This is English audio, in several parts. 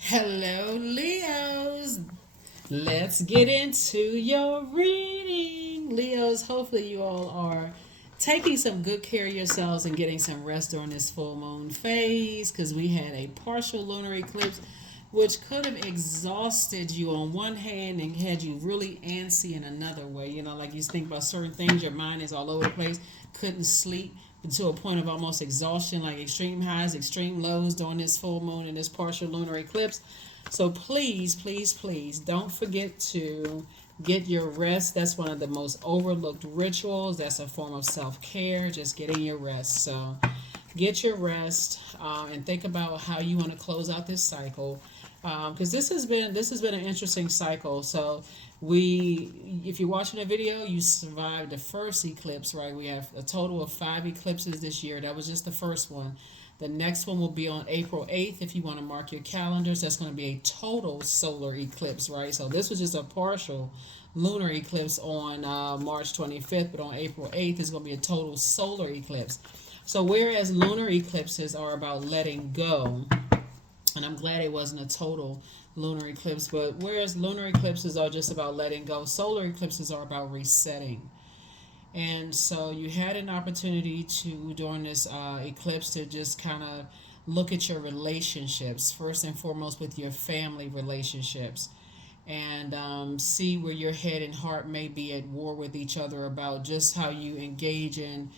Hello, Leos. Let's get into your reading. Leos, hopefully, you all are taking some good care of yourselves and getting some rest during this full moon phase because we had a partial lunar eclipse, which could have exhausted you on one hand and had you really antsy in another way. Like you think about certain things, your mind is all over the place, couldn't sleep to a point of almost exhaustion, like extreme highs, extreme lows during this full moon and this partial lunar eclipse. So please, please, please don't forget to get your rest. That's one of the most overlooked rituals. That's a form of self care, just getting your rest. So get your rest and think about how you want to close out this cycle because this has been an interesting cycle. So if you're watching a video, you survived the first eclipse, right? We have a total of 5 eclipses this year. That was just the first one. The next one will be on April 8th. If you want to mark your calendars, that's going to be a total solar eclipse, right? So this was just a partial lunar eclipse on March 25th, but on April 8th is going to be a total solar eclipse. So whereas lunar eclipses are about letting go, and I'm glad it wasn't a total lunar eclipse, but whereas lunar eclipses are just about letting go, solar eclipses are about resetting. And so you had an opportunity to, during this eclipse, to just kind of look at your relationships, first and foremost with your family relationships, and see where your head and heart may be at war with each other about just how you engage in,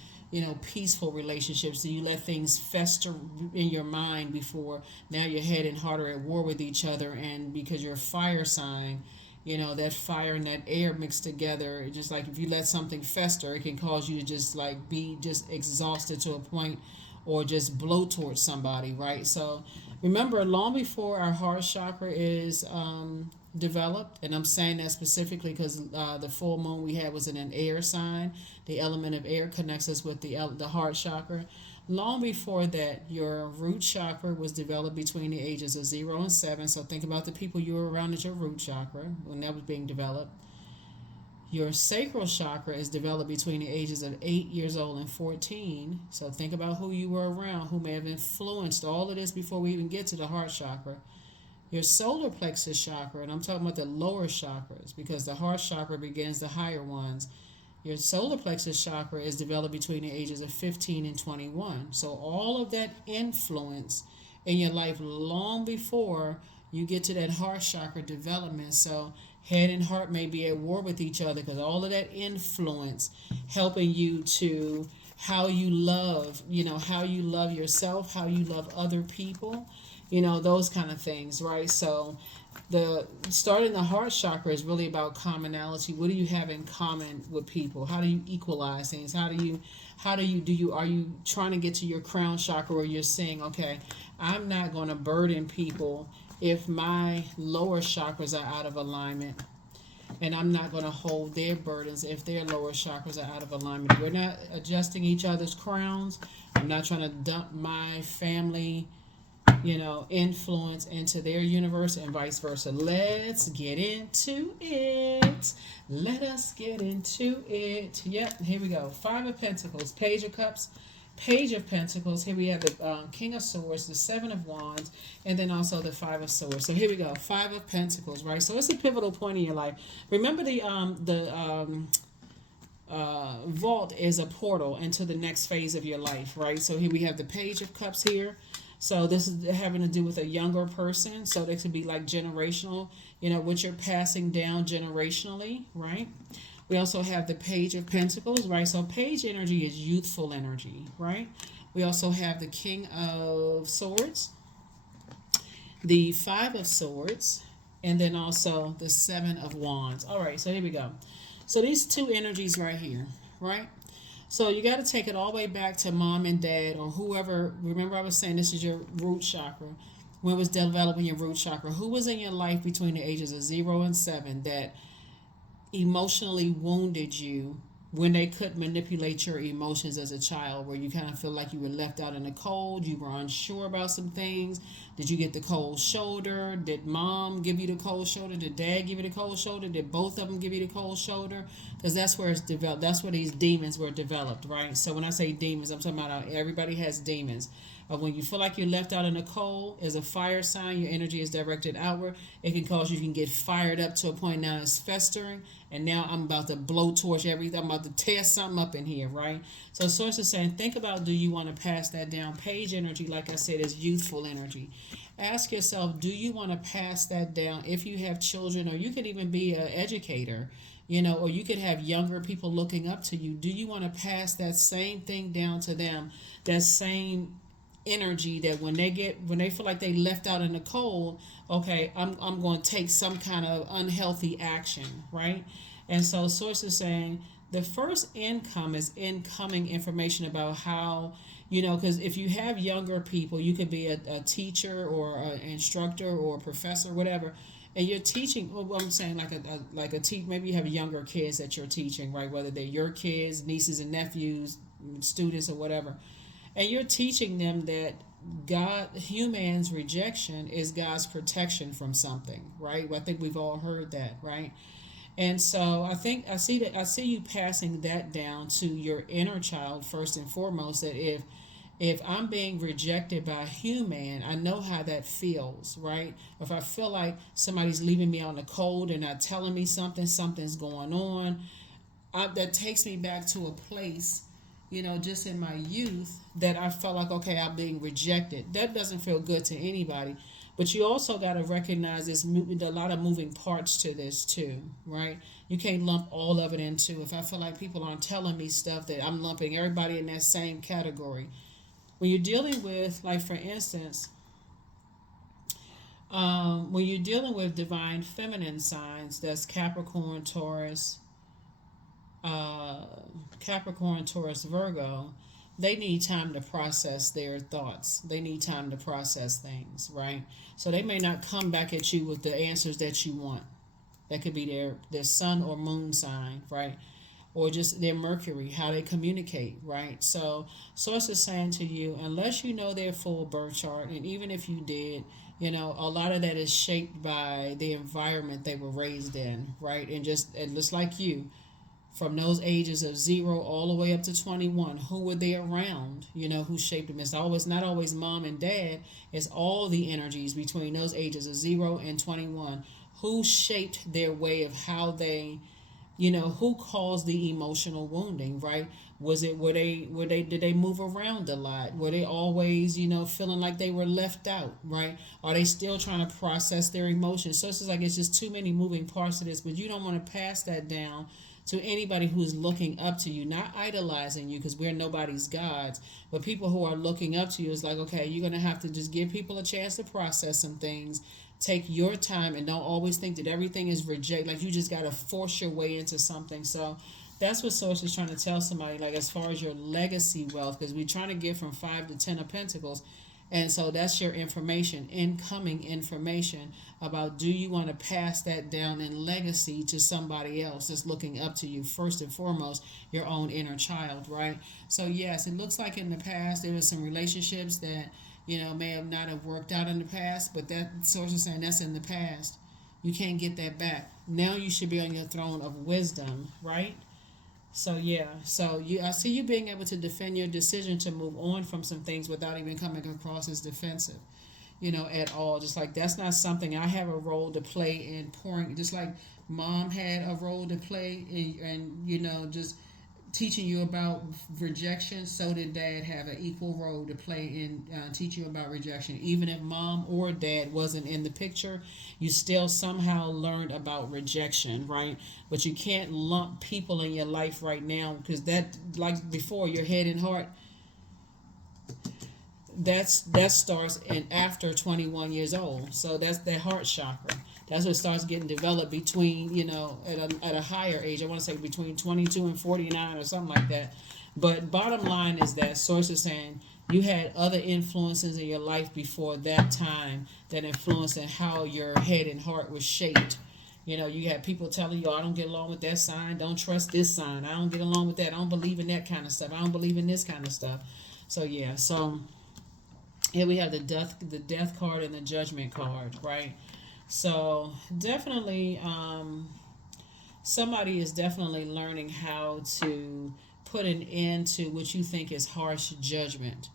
peaceful relationships. Do you let things fester in your mind before now your head and heart are at war with each other? And because you're a fire sign, that fire and that air mixed together, just like if you let something fester, it can cause you to just like be just exhausted to a point or just blow towards somebody, right? So remember, long before our heart chakra is developed, and I'm saying that specifically because the full moon we had was in an air sign. The element of air connects us with the heart chakra. Long before that, your root chakra was developed between the ages of 0 and 7. So think about the people you were around at your root chakra when that was being developed. Your sacral chakra is developed between the ages of 8 years old and 14. So think about who you were around, who may have influenced all of this before we even get to the heart chakra. Your solar plexus chakra, and I'm talking about the lower chakras because the heart chakra begins the higher ones. Your solar plexus chakra is developed between the ages of 15 and 21. So all of that influence in your life long before you get to that heart chakra development. So head and heart may be at war with each other because all of that influence helping you to how you love yourself, how you love other people, those kind of things, right? So the starting the heart chakra is really about commonality. What do you have in common with people? How do you equalize things? Are you trying to get to your crown chakra where you're saying, okay, I'm not going to burden people if my lower chakras are out of alignment, and I'm not going to hold their burdens if their lower chakras are out of alignment. We're not adjusting each other's crowns. I'm not trying to dump my family influence into their universe and vice versa. Let's get into it. Let us get into it. Yep, here we go. 5 of Pentacles, Page of Cups, Page of Pentacles. Here we have the King of Swords, the 7 of Wands, and then also the 5 of Swords. So here we go. 5 of Pentacles, right? So it's a pivotal point in your life. Remember vault is a portal into the next phase of your life, right? So here we have the Page of Cups here. So this is having to do with a younger person. So this could be like generational, what you're passing down generationally, right? We also have the Page of Pentacles, right? So page energy is youthful energy, right? We also have the King of Swords, the 5 of Swords, and then also the 7 of Wands. All right, so here we go. So these two energies right here, right? So you got to take it all the way back to mom and dad or whoever. Remember I was saying this is your root chakra. When it was developing your root chakra, who was in your life between the ages of 0 and 7 that emotionally wounded you when they could manipulate your emotions as a child, where you kind of feel like you were left out in the cold, you were unsure about some things. Did you get the cold shoulder? Did mom give you the cold shoulder? Did dad give you the cold shoulder? Did both of them give you the cold shoulder? Because that's where it's developed. That's where these demons were developed, right? So when I say demons, I'm talking about how everybody has demons. when you feel like you're left out in the cold, is a fire sign. Your energy is directed outward. It can cause you can get fired up to a point now it's festering, and now I'm about to blow torch everything. I'm about to tear something up in here, right? So source is saying, think about, do you want to pass that down? Page energy, like I said, is youthful energy. Ask yourself, do you want to pass that down? If you have children, or you could even be an educator, or you could have younger people looking up to you. Do you want to pass that same thing down to them? That same energy that when they feel like they left out in the cold, okay, I'm going to take some kind of unhealthy action, right? And so source is saying the first income is incoming information about how, because if you have younger people, you could be a teacher or an instructor or a professor, whatever, and you're teaching. Well, I'm saying maybe you have younger kids that you're teaching, right? Whether they're your kids, nieces and nephews, students, or whatever, and you're teaching them that humans' rejection is God's protection from something, right? Well, I think we've all heard that, right? And so I see you passing that down to your inner child first and foremost. That if I'm being rejected by a human, I know how that feels, right? If I feel like somebody's leaving me out in the cold and not telling me something's going on, that takes me back to a place, just in my youth, that I felt like, okay, I'm being rejected. That doesn't feel good to anybody. But you also got to recognize there's a lot of moving parts to this too, right? You can't lump all of it into, if I feel like people aren't telling me stuff, that I'm lumping everybody in that same category. When you're dealing with, like for instance, when you're dealing with divine feminine signs, that's Capricorn, Taurus, Virgo, they need time to process their thoughts. They need time to process things, right? So they may not come back at you with the answers that you want. That could be their sun or moon sign, right? Or just their Mercury, how they communicate, right? So source is saying to you, unless you know their full birth chart, and even if you did, a lot of that is shaped by the environment they were raised in, right? And just like you, from those ages of 0 all the way up to 21, who were they around, who shaped them? It's not always mom and dad. It's all the energies between those ages of 0 and 21. Who shaped their way of how they, who caused the emotional wounding, right? Did they move around a lot? Were they always, feeling like they were left out, right? Are they still trying to process their emotions? So it's like, it's just too many moving parts to this, but you don't want to pass that down to anybody who's looking up to you, not idolizing you, because we're nobody's gods, but people who are looking up to you. Is like, okay, you're going to have to just give people a chance to process some things. Take your time, and don't always think that everything is reject. Like you just got to force your way into something. So that's what Source is trying to tell somebody, like as far as your legacy wealth, because we're trying to get from 5 to 10 of Pentacles. And so that's your information, incoming information about, do you want to pass that down in legacy to somebody else that's looking up to you? First and foremost, your own inner child, right? So yes, it looks like in the past there were some relationships that, may have not have worked out in the past, but that source is saying that's in the past. You can't get that back. Now you should be on your throne of wisdom, right? So yeah, I see you being able to defend your decision to move on from some things without even coming across as defensive, at all. Just like that's not something I have a role to play in pouring. Just like mom had a role to play and just teaching you about rejection, so did dad have an equal role to play in teaching you about rejection. Even if mom or dad wasn't in the picture, you still somehow learned about rejection, right? But you can't lump people in your life right now, because that, like before, your head and heart, that starts in after 21 years old. So that's that heart chakra. That's what starts getting developed between, at a higher age. I want to say between 22 and 49 or something like that. But bottom line is that source is saying you had other influences in your life before that time that influenced in how your head and heart was shaped. You had people telling you, I don't get along with that sign. Don't trust this sign. I don't get along with that. I don't believe in that kind of stuff. I don't believe in this kind of stuff. So yeah, so here we have the death card and the judgment card, right? So definitely, somebody is definitely learning how to put an end to what you think is harsh judgment.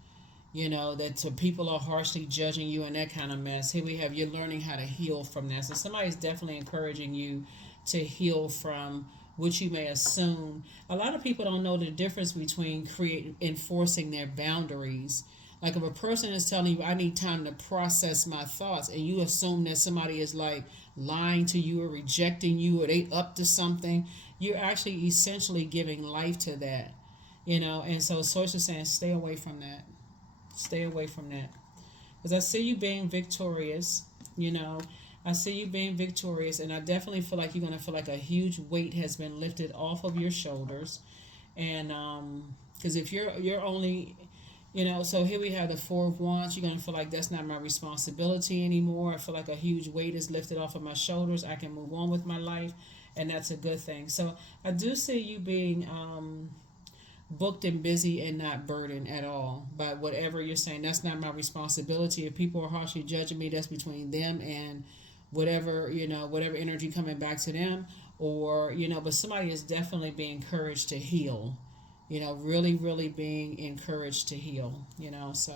that people are harshly judging you and that kind of mess. Here we have you're learning how to heal from that. So somebody's definitely encouraging you to heal from what you may assume. A lot of people don't know the difference between enforcing their boundaries. Like if a person is telling you, I need time to process my thoughts, and you assume that somebody is like lying to you or rejecting you or they up to something, you're actually essentially giving life to that. And so Source is saying, stay away from that. Stay away from that. Because I see you being victorious, I see you being victorious, and I definitely feel like you're going to feel like a huge weight has been lifted off of your shoulders. And because if you're only, so here we have the Four of Wands, you're going to feel like that's not my responsibility anymore. I feel like a huge weight is lifted off of my shoulders. I can move on with my life, and that's a good thing. So I do see you being booked and busy and not burdened at all by whatever you're saying. That's not my responsibility. If people are harshly judging me, that's between them and whatever energy coming back to them, or but somebody is definitely being encouraged to heal, really, really being encouraged to heal, so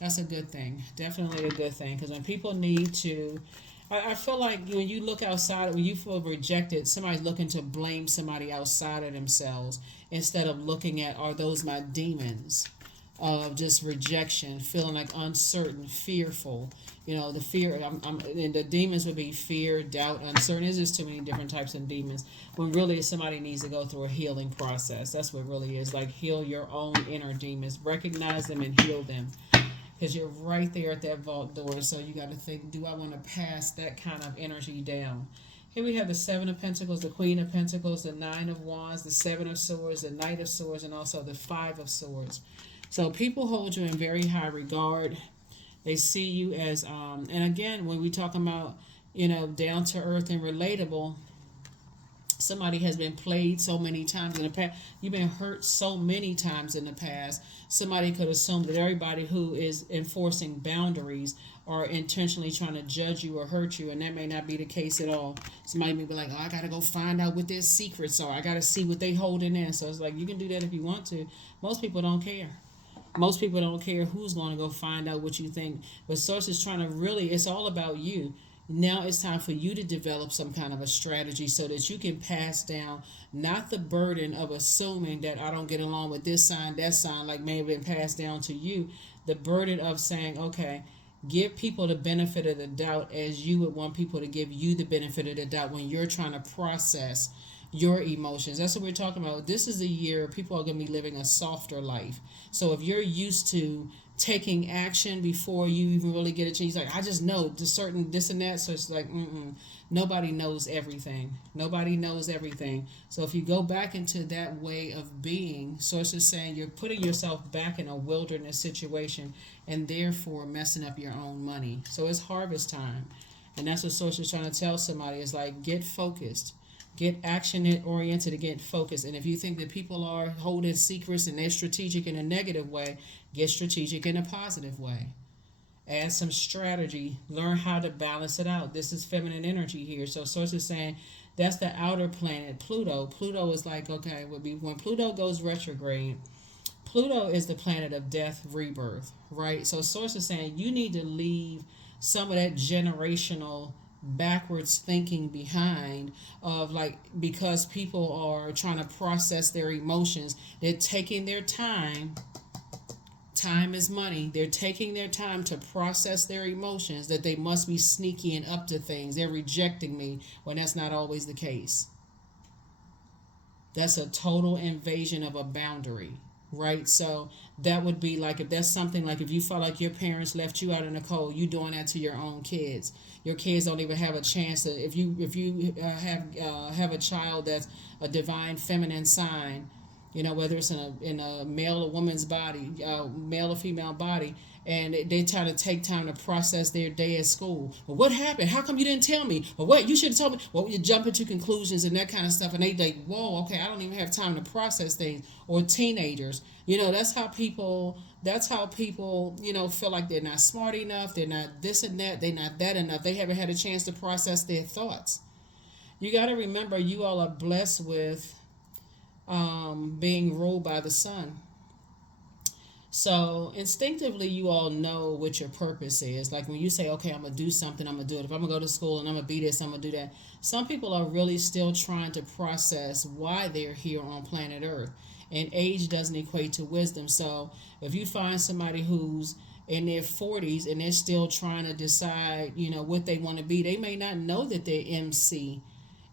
that's a good thing, definitely a good thing, because when people need to, I feel like when you look outside, when you feel rejected, somebody's looking to blame somebody outside of themselves instead of looking at, are those my demons of just rejection, feeling like uncertain, fearful. The fear, and the demons would be fear, doubt, uncertainty. There's just too many different types of demons. When really somebody needs to go through a healing process. That's what it really is. Like heal your own inner demons, recognize them and heal them. Because you're right there at that vault door. So you got to think, do I want to pass that kind of energy down? Here we have the Seven of Pentacles, the Queen of Pentacles, the Nine of Wands, the Seven of Swords, the Knight of Swords, and also the Five of Swords. So people hold you in very high regard. They see you as, and again, when we talk about, down to earth and relatable, somebody has been played so many times in the past. You've been hurt so many times in the past. Somebody could assume that everybody who is enforcing boundaries are intentionally trying to judge you or hurt you, and that may not be the case at all. Somebody may be like, oh, I got to go find out what their secrets are. I got to see what they holding in. So it's like, you can do that if you want to. Most people don't care. Most people don't care who's going to go find out what you think. But Source is trying to really, it's all about you. Now it's time for you to develop some kind of a strategy so that you can pass down not the burden of assuming that I don't get along with this sign, that sign, like may have been passed down to you. The burden of saying, okay, give people the benefit of the doubt as you would want people to give you the benefit of the doubt when you're trying to process your emotions. That's what we're talking about. This is a year people are going to be living a softer life. So if you're used to taking action before you even really get a chance, like I just know the certain this and that, so it's like nobody knows everything. Nobody knows everything. So if you go back into that way of being, Source is saying you're putting yourself back in a wilderness situation and therefore messing up your own money. So it's harvest time, and that's what Source is trying to tell somebody. Is like, get focused. Get action oriented and get focused. And if you think that people are holding secrets and they're strategic in a negative way, get strategic in a positive way. Add some strategy. Learn how to balance it out. This is feminine energy here. So Source is saying that's the outer planet, Pluto. Pluto is like, okay, when Pluto goes retrograde, Pluto is the planet of death, rebirth, right? So Source is saying you need to leave some of that generational backwards thinking behind of like, because people are trying to process their emotions, they're taking their time is money, they're taking their time to process their emotions, that they must be sneaky and up to things, they're rejecting me, when that's not always the case. That's a total invasion of a boundary, right? So that would be like, if that's something like, if you felt like your parents left you out in the cold, you doing that to your own kids. Your kids don't even have a chance to, if you have a child that's a divine feminine sign, whether it's in a male or woman's body, male or female body, and they try to take time to process their day at school. Well, what happened? How come you didn't tell me? Well, what? You should have told me. Well, you jump into conclusions and that kind of stuff, and they like, whoa, okay, I don't even have time to process things. Or teenagers, that's how people, feel like they're not smart enough, they're not this and that, they're not that enough. They haven't had a chance to process their thoughts. You got to remember, you all are blessed with being ruled by the sun. So instinctively, you all know what your purpose is. Like when you say, okay, I'm going to do something, I'm going to do it. If I'm going to go to school and I'm going to be this, I'm going to do that. Some people are really still trying to process why they're here on planet Earth. And age doesn't equate to wisdom. So if you find somebody who's in their 40s and they're still trying to decide, what they want to be, they may not know that they're MC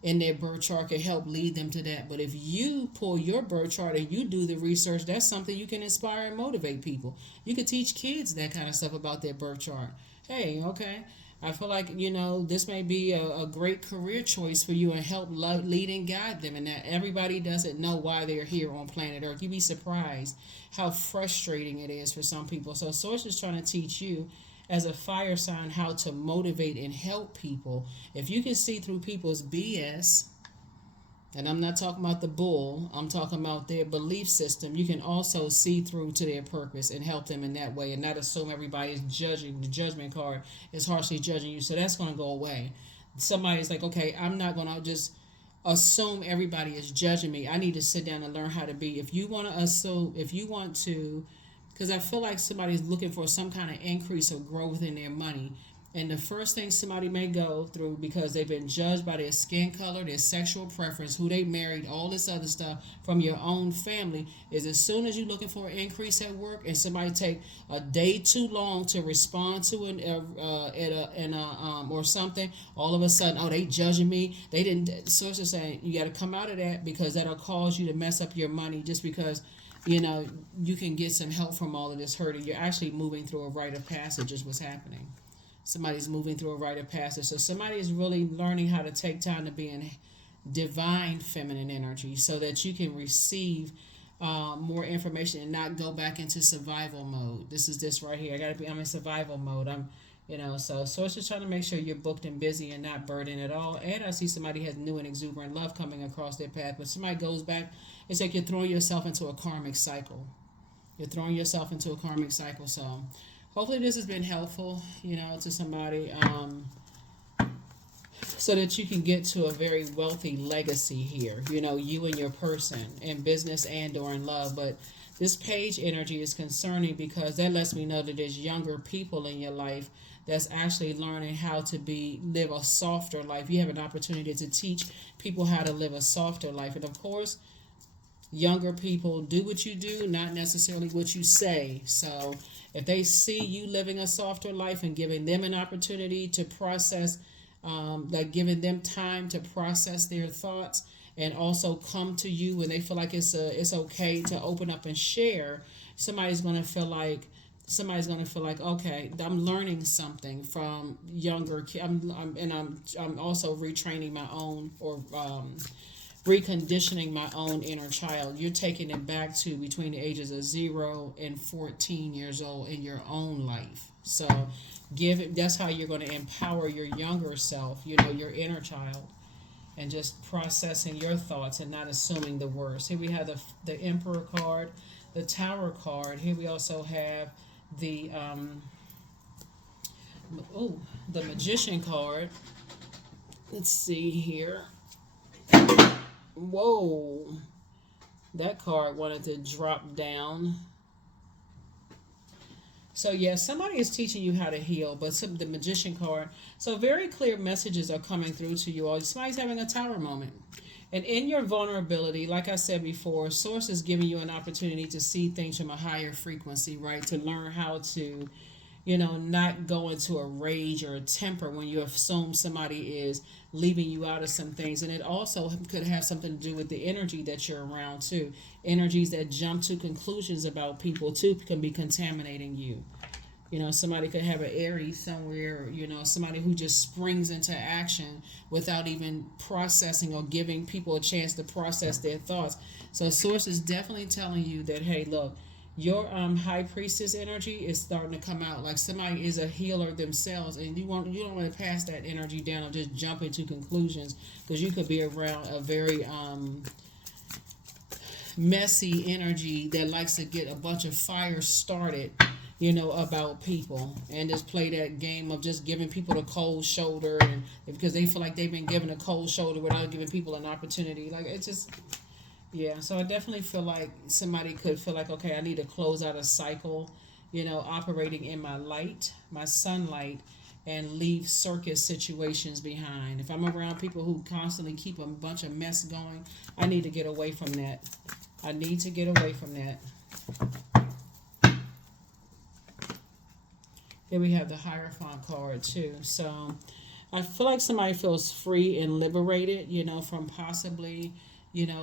in their birth chart can help lead them to that. But if you pull your birth chart and you do the research, that's something you can inspire and motivate people. You could teach kids that kind of stuff about their birth chart. Hey, okay, I feel like, this may be a great career choice for you and help lead and guide them. And that everybody doesn't know why they're here on planet Earth. You'd be surprised how frustrating it is for some people. So Source is trying to teach you as a fire sign how to motivate and help people. If you can see through people's BS, and I'm not talking about the bull, I'm talking about their belief system, you can also see through to their purpose and help them in that way and not assume everybody is judging. The judgment card is harshly judging you, so that's going to go away. Somebody's like, okay, I'm not going to just assume everybody is judging me. I need to sit down and learn how to be. If you want to assume, if you want to, because I feel like somebody's looking for some kind of increase or growth in their money. And the first thing somebody may go through because they've been judged by their skin color, their sexual preference, who they married, all this other stuff from your own family is as soon as you're looking for an increase at work and somebody take a day too long to respond to or something, all of a sudden, oh, they judging me. They didn't. Source is saying you got to come out of that because that'll cause you to mess up your money just because you can get some help from all of this hurting. You're actually moving through a rite of passage is what's happening. Somebody's moving through a rite of passage. So somebody is really learning how to take time to be in divine feminine energy so that you can receive more information and not go back into survival mode. This is this right here. I'm in survival mode. So Source is trying to make sure you're booked and busy and not burdened at all. And I see somebody has new and exuberant love coming across their path. But somebody goes back, it's like you're throwing yourself into a karmic cycle. So hopefully this has been helpful, to somebody, so that you can get to a very wealthy legacy here, you and your person in business and or in love. But this page energy is concerning because that lets me know that there's younger people in your life that's actually learning how to live a softer life. You have an opportunity to teach people how to live a softer life. And of course, younger people do what you do, not necessarily what you say. So if they see you living a softer life and giving them an opportunity to process, giving them time to process their thoughts and also come to you when they feel like it's okay to open up and share, somebody's going to feel like, okay, I'm learning something from younger kids. I'm also retraining my own or reconditioning my own inner child. You're taking it back to between the ages of 0 and 14 years old in your own life. So that's how you're going to empower your younger self, your inner child, and just processing your thoughts and not assuming the worst. Here we have the Emperor card, the Tower card. Here we also have the Magician card. Let's see here. Whoa, that card wanted to drop down. So yeah, somebody is teaching you how to heal, but the Magician card. So very clear messages are coming through to you all. Somebody's having a tower moment. And in your vulnerability, like I said before, Source is giving you an opportunity to see things from a higher frequency, right? To learn how to, not go into a rage or a temper when you assume somebody is leaving you out of some things. And it also could have something to do with the energy that you're around too. Energies that jump to conclusions about people too can be contaminating you. Somebody could have an Aries somewhere, somebody who just springs into action without even processing or giving people a chance to process their thoughts. So Source is definitely telling you that, hey, look, your high priestess energy is starting to come out. Like somebody is a healer themselves, and you don't want to pass that energy down or just jump into conclusions, because you could be around a very messy energy that likes to get a bunch of fire started, about people, and just play that game of just giving people the cold shoulder, and because they feel like they've been given a cold shoulder without giving people an opportunity. Like it's just, Yeah, so I definitely feel like somebody could feel like, okay, I need to close out a cycle, operating in my light, my sunlight, and leave circus situations behind. If I'm around people who constantly keep a bunch of mess going, I need to get away from that. I need to get away from that. Here we have the Hierophant card too. So I feel like somebody feels free and liberated, from possibly,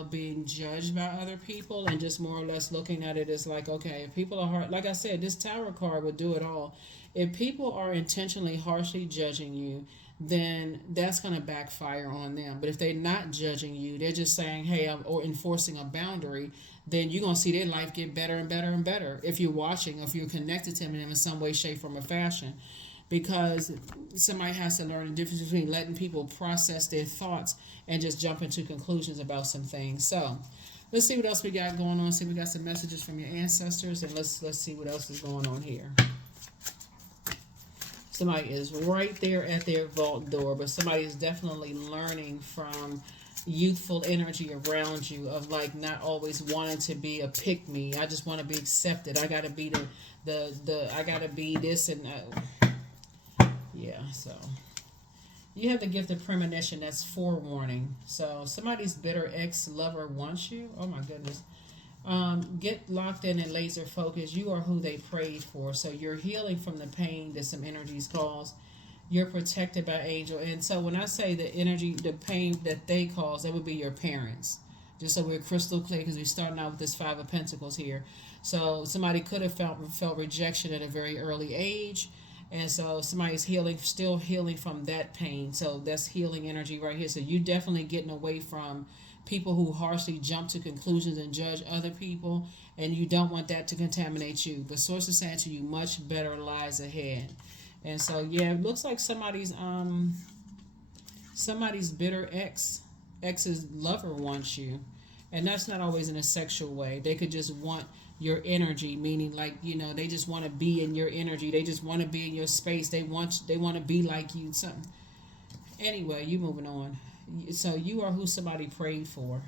being judged by other people, and just more or less looking at it as like, okay, if people are hard, like I said, this Tower card would do it all. If people are intentionally harshly judging you, then that's going to backfire on them. But if they're not judging you, they're just saying, hey, or enforcing a boundary, then you're going to see their life get better and better and better if you're watching, or if you're connected to them in some way, shape, form, or fashion. Because somebody has to learn the difference between letting people process their thoughts and just jumping to conclusions about some things. So let's see what else we got going on. See, we got some messages from your ancestors, and let's see what else is going on here. Somebody is right there at their vault door, but somebody is definitely learning from youthful energy around you, of like not always wanting to be a pick me. I just want to be accepted. I gotta be the I gotta be this, and yeah. So you have the gift of premonition. That's forewarning. So somebody's bitter ex lover wants you. Oh my goodness. Get locked in and laser focused. You are who they prayed for. So you're healing from the pain that some energies cause. You're protected by angel. And so when I say the energy, the pain that they cause, that would be your parents. Just so we're crystal clear, because we're starting out with this Five of Pentacles here. So somebody could have felt rejection at a very early age. And so somebody's still healing from that pain. So that's healing energy right here. So you definitely getting away from people who harshly jump to conclusions and judge other people, and you don't want that to contaminate you. But source is saying to you, much better lies ahead. And so yeah, it looks like somebody's bitter ex's lover wants you, and that's not always in a sexual way. They could just want your energy, meaning like, they just want to be in your energy. They just want to be in your space. They want to be like you. Something. Anyway, you moving on. So you are who somebody prayed for.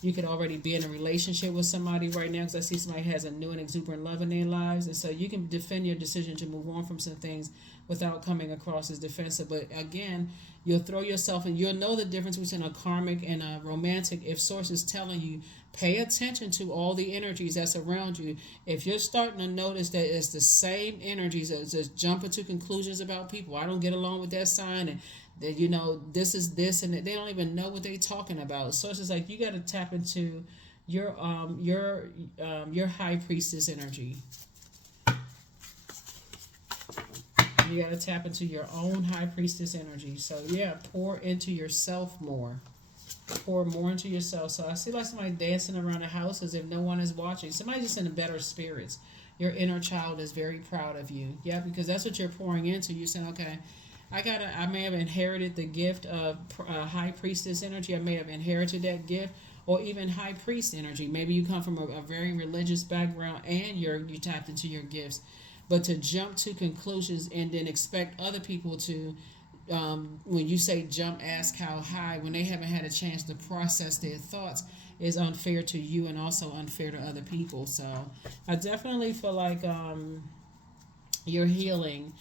You could already be in a relationship with somebody right now, because I see somebody has a new and exuberant love in their lives. And so you can defend your decision to move on from some things without coming across as defensive. But again, you'll throw yourself in. You'll know the difference between a karmic and a romantic if source is telling you, pay attention to all the energies that's around you. If you're starting to notice that it's the same energies that just jumping to conclusions about people, I don't get along with that sign, and that this is this, and they don't even know what they're talking about. So it's just like you got to tap into your high priestess energy. You got to tap into your own high priestess energy. So yeah, pour into yourself more. Pour more into yourself. So I see like somebody dancing around the house as if no one is watching. Somebody just in better spirits. Your inner child is very proud of you. Yeah, because that's what you're pouring into. You're saying, okay, I may have inherited the gift of high priestess energy. I may have inherited that gift, or even high priest energy. Maybe you come from a very religious background and you tapped into your gifts. But to jump to conclusions and then expect other people to, when you say jump, ask how high, when they haven't had a chance to process their thoughts, is unfair to you and also unfair to other people. So I definitely feel like you're healing,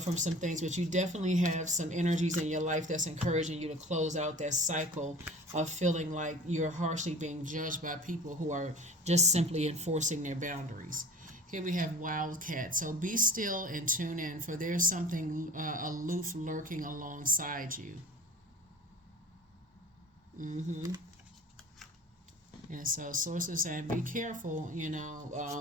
from some things, but you definitely have some energies in your life that's encouraging you to close out that cycle of feeling like you're harshly being judged by people who are just simply enforcing their boundaries. Here we have Wildcat. So be still and tune in, for there's something aloof lurking alongside you. And so sources saying be careful,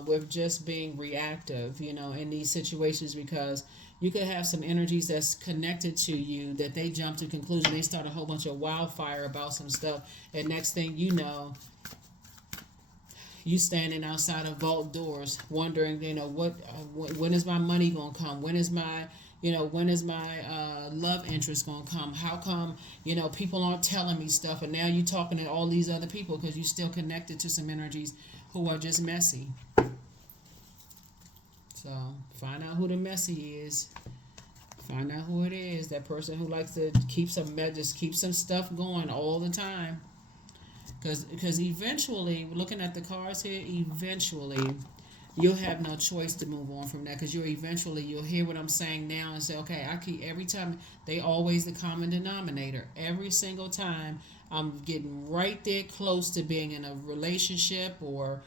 with just being reactive, in these situations, because you could have some energies that's connected to you that they jump to conclusion. They start a whole bunch of wildfire about some stuff, and next thing you know, you standing outside of vault doors, wondering, when is my money gonna come? When is my love interest gonna come? How come, people aren't telling me stuff, and now you talking to all these other people because you still connected to some energies who are just messy. So find out who the messy is. Find out who it is. That person who likes to keep some stuff going all the time. Because eventually, looking at the cards here, eventually you'll have no choice to move on from that, because you'll hear what I'm saying now and say, okay, I keep every time. They always the common denominator. Every single time I'm getting right there close to being in a relationship, or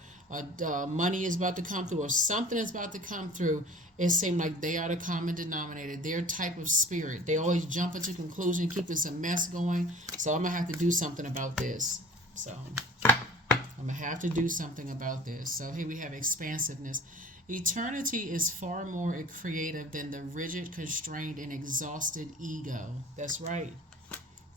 money is about to come through, or something is about to come through, it seems like they are the common denominator. Their type of spirit. They always jump into conclusion, keeping some mess going. So I'm gonna have to do something about this. So I'm going to have to do something about this. So here we have expansiveness. Eternity is far more creative than the rigid, constrained, and exhausted ego. That's right.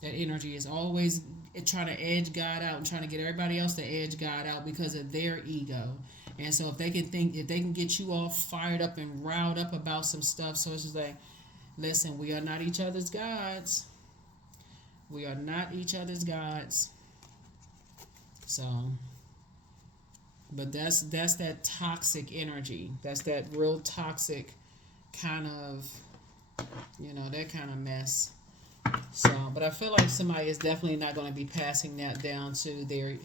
That energy is always trying to edge God out and trying to get everybody else to edge God out because of their ego. And so if they can get you all fired up and riled up about some stuff, so it's just like, listen, we are not each other's gods. We are not each other's gods. So, but that's that toxic energy. That's that real toxic kind of, that kind of mess. So, but I feel like somebody is definitely not going to be passing that down to their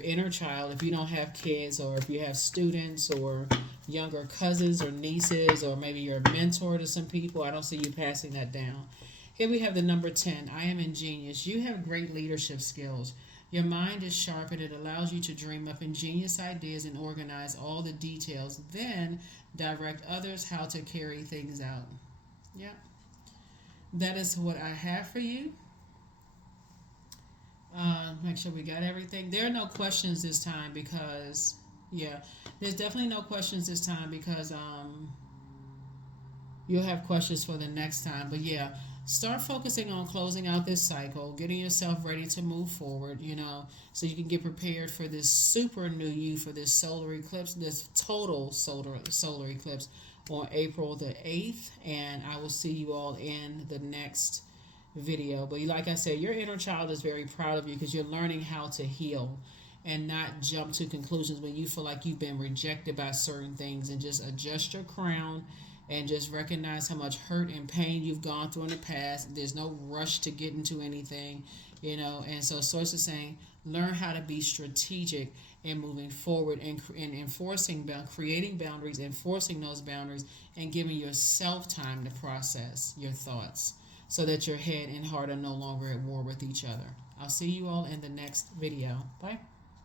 inner child. If you don't have kids, or if you have students or younger cousins or nieces, or maybe you're a mentor to some people, I don't see you passing that down. Here we have the number 10. I am ingenious. You have great leadership skills. Your mind is sharp, and it allows you to dream up ingenious ideas and organize all the details, then direct others how to carry things out. Yeah. That is what I have for you. Make sure we got everything. There are no questions this time because, there's definitely no questions this time because you'll have questions for the next time. But start focusing on closing out this cycle, getting yourself ready to move forward, so you can get prepared for this super new you, for this solar eclipse, this total solar eclipse on April the 8th. And I will see you all in the next video. But like I said, your inner child is very proud of you because you're learning how to heal and not jump to conclusions when you feel like you've been rejected by certain things, and just adjust your crown and just recognize how much hurt and pain you've gone through in the past. There's no rush to get into anything, and so Source is saying, learn how to be strategic in moving forward and creating boundaries, enforcing those boundaries, and giving yourself time to process your thoughts so that your head and heart are no longer at war with each other. I'll see you all in the next video. Bye.